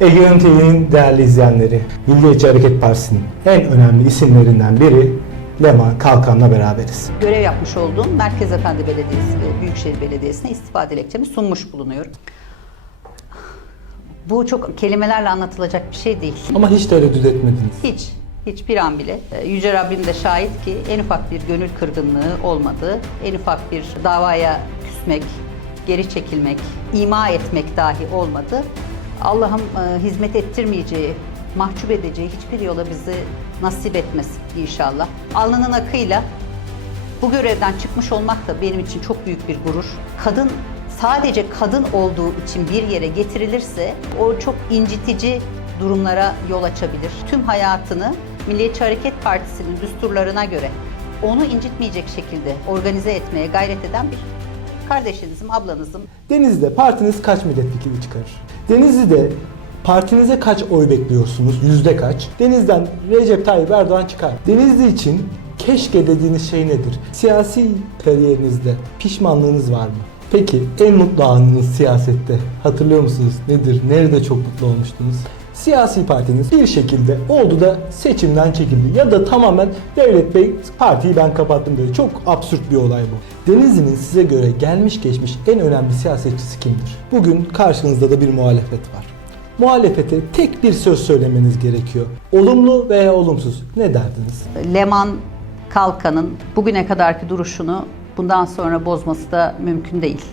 Ege'nin TV'nin değerli izleyenleri, Milliyetçi Hareket Partisi'nin en önemli isimlerinden biri Leman Kalkan'la beraberiz. görev yapmış olduğum Merkez Efendi Belediyesi ve Büyükşehir Belediyesi'ne istifa dilekçemi sunmuş bulunuyorum. Bu çok kelimelerle anlatılacak bir şey değil. Ama hiç tereddüt etmediniz. Hiç, hiçbir an bile. Ee, Yüce Rabbim de şahit ki en ufak bir gönül kırgınlığı olmadı. En ufak bir davaya küsmek, geri çekilmek, ima etmek dahi olmadı. Allah'ım e, hizmet ettirmeyeceği, mahcup edeceği hiçbir yola bizi nasip etmesin inşallah. Alnının akıyla bu görevden çıkmış olmak da benim için çok büyük bir gurur. Kadın sadece kadın olduğu için bir yere getirilirse o çok incitici durumlara yol açabilir. Tüm hayatını Milliyetçi Hareket Partisi'nin düsturlarına göre onu incitmeyecek şekilde organize etmeye gayret eden bir kardeşinizim, ablanızım. Denizli'de partiniz kaç milletvekili çıkarır? Denizli'de partinize kaç oy bekliyorsunuz? Yüzde kaç? Deniz'den Recep Tayyip Erdoğan çıkar. Denizli için keşke dediğiniz şey nedir? Siyasi kariyerinizde pişmanlığınız var mı? Peki en mutlu anınız siyasette hatırlıyor musunuz? Nedir? Nerede çok mutlu olmuştunuz? Siyasi partiniz bir şekilde oldu da seçimden çekildi ya da tamamen Devlet Bey partiyi ben kapattım dedi. Çok absürt bir olay bu. Denizli'nin size göre gelmiş geçmiş en önemli siyasetçisi kimdir? Bugün karşınızda da bir muhalefet var. Muhalefete tek bir söz söylemeniz gerekiyor. Olumlu veya olumsuz. Ne derdiniz? Leman Kalkan'ın bugüne kadarki duruşunu bundan sonra bozması da mümkün değil.